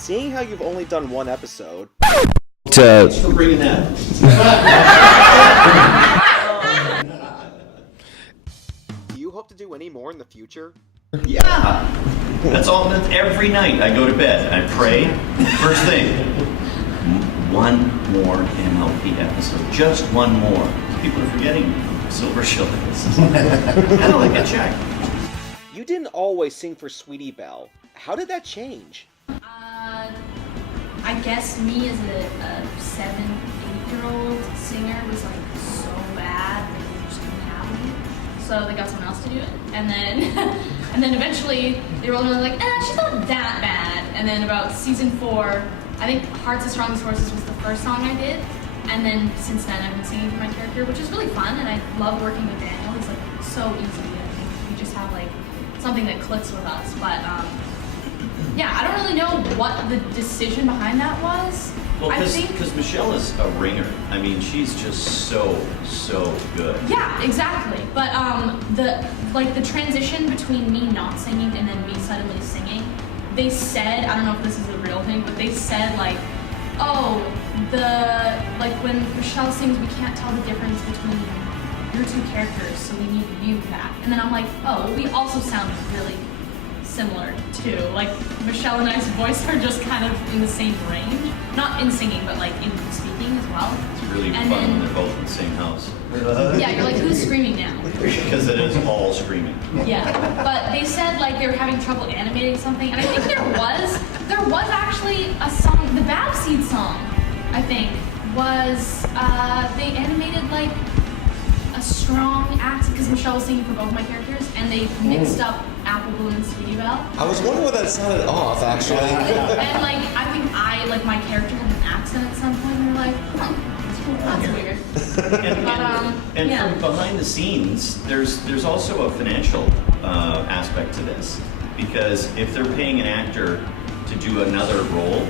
Seeing how you've only done one episode... Thanks for bringing that. Do you hope to do any more in the future? Yeah! That's every night I go to bed. I pray. First thing, one more MLP episode. Just one more. People are forgetting Silver Shillings. How do I get checked? You didn't always sing for Sweetie Belle. How did that change? I guess me as a 7, 8-year-old singer was like so bad that they just couldn't have me. So they got someone else to do it. And then eventually they were all like, she's not that bad. And then about season 4, I think Hearts as Strong as Horses was the first song I did. And then since then I've been singing for my character, which is really fun, and I love working with Daniel. He's like so easy, and we just have like something that clicks with us. But yeah, I don't really know what the decision behind that was. Well, because Michelle is a ringer. I mean, she's just so good. Yeah, exactly. But the transition between me not singing and then me suddenly singing, they said, I don't know if this is a real thing, but they said like, oh, when Michelle sings, we can't tell the difference between your two characters, so we need you back. And then I'm like, oh, well, we also sound really similar too. Like Michelle and I's voice are just kind of in the same range, not in singing, but like in speaking as well. It's really fun when they're both in the same house. Yeah, you're like, who's screaming now? Because it is all screaming. Yeah, but they said like they were having trouble animating something, and I think there was actually a song, the Bab Seed song, I think, was they animated like a strong accent because Michelle was singing for both my characters, and they mixed up Apple Bloom and Sweetie Belle. I was wondering why that sounded off, actually. And like I think my character had an accent at some point, and they're like, that's weird. And from behind the scenes, there's also a financial aspect to this, because if they're paying an actor to do another role,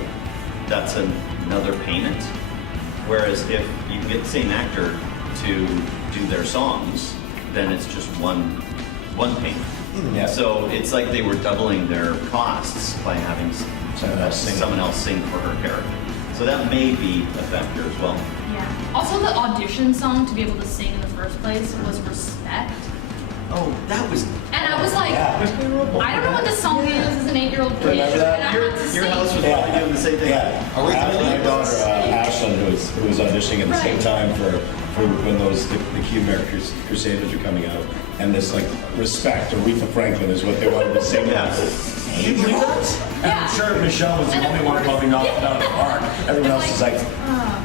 that's another payment. Whereas if you get the same actor to do their songs, then it's just one payment. Yeah. So it's like they were doubling their costs by having someone else sing for her character. So that may be a factor as well. Yeah. Also, the audition song to be able to sing in the first place was Respect. Oh, that was... And I was like, I don't know what this song is as an 8-year-old kid. Remember that? And I had to Your sing. house was probably doing the same thing. Yeah. Are we my daughter, Ashlyn, who was auditioning at the same time for when the Cuban Crusaders were coming out, and this like Respect, Aretha Franklin is what they wanted to sing. Yeah. Can you believe that? And I'm sure Michelle was the only one probably not down the park. Everyone else is like,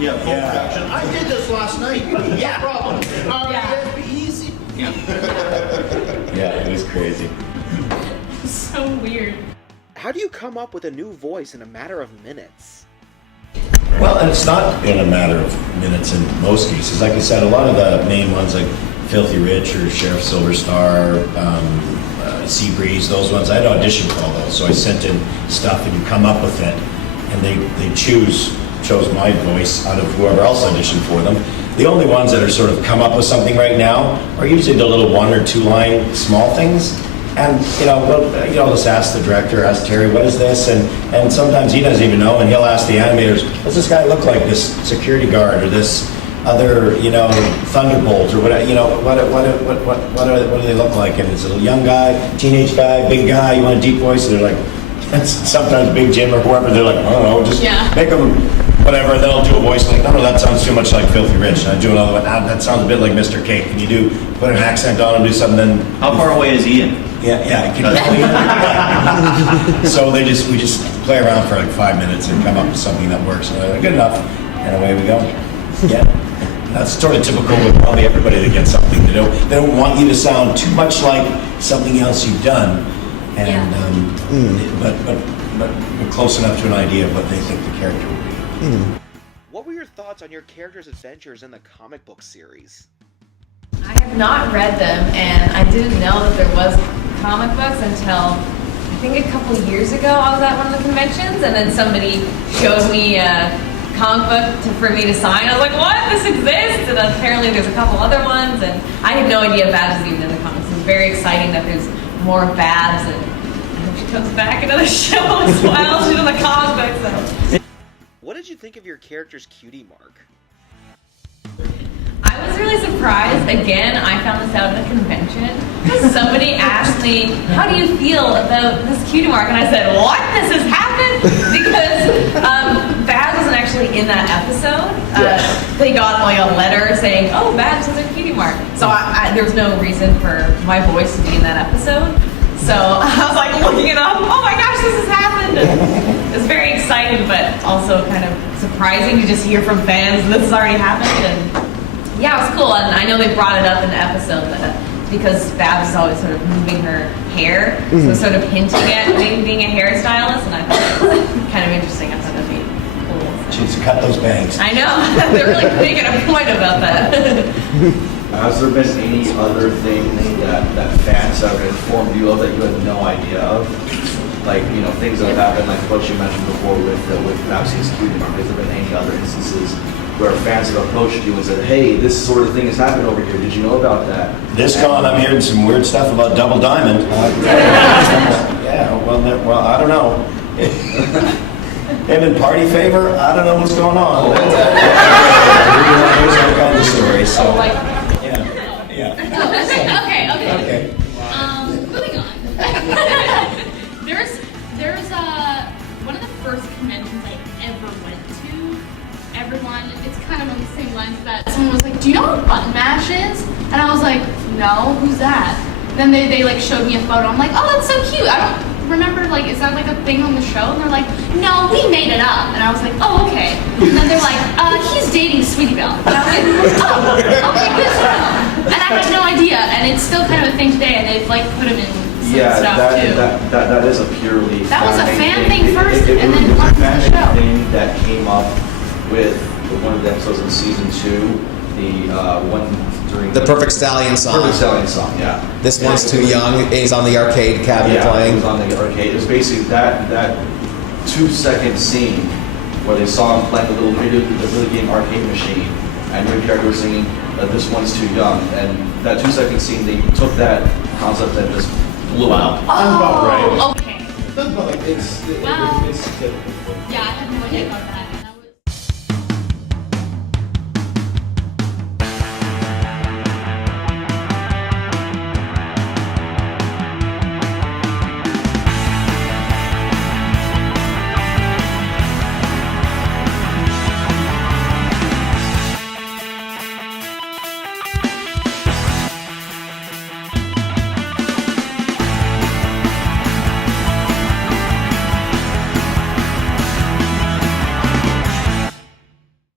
Yeah, full production. I did this last night. Yeah, problem. Yeah. Be easy. Yeah. yeah, it was crazy. So weird. How do you come up with a new voice in a matter of minutes? Well, and it's not in a matter of minutes in most cases. Like I said, a lot of the main ones like Filthy Rich or Sheriff Silver Star, Sea Breeze, those ones, I'd auditioned for all those. So I sent in stuff and you come up with it, and they chose my voice out of whoever else auditioned for them. The only ones that are sort of come up with something right now are usually the little 1 or 2 line small things. And we'll just ask the director, ask Terry, what is this? And sometimes he doesn't even know, and he'll ask the animators, what's this guy look like? This security guard or this other, Thunderbolt or whatever, what do they look like? And it's a young guy, teenage guy, big guy, you want a deep voice? And they're like, and sometimes Big Jim or whoever, they're like, I don't know, just make them whatever. Then I'll do a voice like, no, that sounds too much like Filthy Rich. And I do another one, that sounds a bit like Mr. Cake. Can you put an accent on and do something? Then How far away is Ian? Yeah. So we just play around for like 5 minutes and come up with something that works. And they're like, good enough, and away we go. Yeah, that's sort of typical with probably everybody that gets something. They don't want you to sound too much like something else you've done, and but close enough to an idea of what they think the character would be. What were your thoughts on your character's adventures in the comic book series? I have not read them, and I didn't know that there was comic books until I think a couple years ago. I was at one of the conventions, and then somebody showed me a comic book for me to sign. I was like, what? This exists? And apparently there's a couple other ones, and I had no idea Babs was even in the comics. It's very exciting that there's more Babs, and I hope she comes back into the show as well. She's in the comic books, What did you think of your character's cutie mark? I was really surprised. Again, I found this out at a convention. Somebody asked me, "How do you feel about this cutie mark?" And I said, "What? This has happened?" Because Babs wasn't actually in that episode. They got like a letter saying, "Oh, Babs has a cutie mark." So there was no reason for my voice to be in that episode. So I was like looking it up. Oh my gosh, this has happened! And it was very exciting, but also kind of surprising to just hear from fans this has already happened. And yeah, it was cool, and I know they brought it up in the episode because Babs is always sort of moving her hair, so sort of hinting at maybe being a hairstylist, and I thought it was kind of interesting. I thought that'd be cool. So. She needs to cut those bangs. I know, they're really making a point about that. Has there been any other things that fans have informed you of that you had no idea of? Like, you know, things that have happened, like what you mentioned before with Babsy's cutie mark. Has there been any other instances where fans have approached you and said, "Hey, this sort of thing has happened over here. Did you know about that?" This con, I'm hearing some weird stuff about Double Diamond. Yeah, well, I don't know. Him in party favor, I don't know what's going on. There's all kinds of stories. So, yeah. Okay. Moving on. there's one of the first conventions I ever went to. Everyone, it's kind of on the same lines that someone was like, "Do you know what button mash is?" And I was like, "No, who's that?" Then they like showed me a photo. I'm like, "Oh, that's so cute." I don't remember, like, is that like a thing on the show? And they're like, "No, we made it up." And I was like, "Oh, okay." And then they're like, "He's dating Sweetie Belle." And I was like, "Oh, okay, good to know." And I had no idea, and it's still kind of a thing today, and they've like put him in some stuff too. That is a purely That was a fan thing it- first, it and was then a part of the fan show. thing that came up with one of the episodes in season 2, the one during The Perfect Stallion song. Perfect Stallion song, yeah. This one's too young. He's on the arcade cabinet Yeah, it playing. was on the arcade. It was basically that 2-second scene where they saw him playing the little game arcade machine, and your character was singing, "This one's too young," and that 2-second scene, they took that concept and just blew out. Oh, okay. It's Wow. typical. Yeah, I had no idea about that.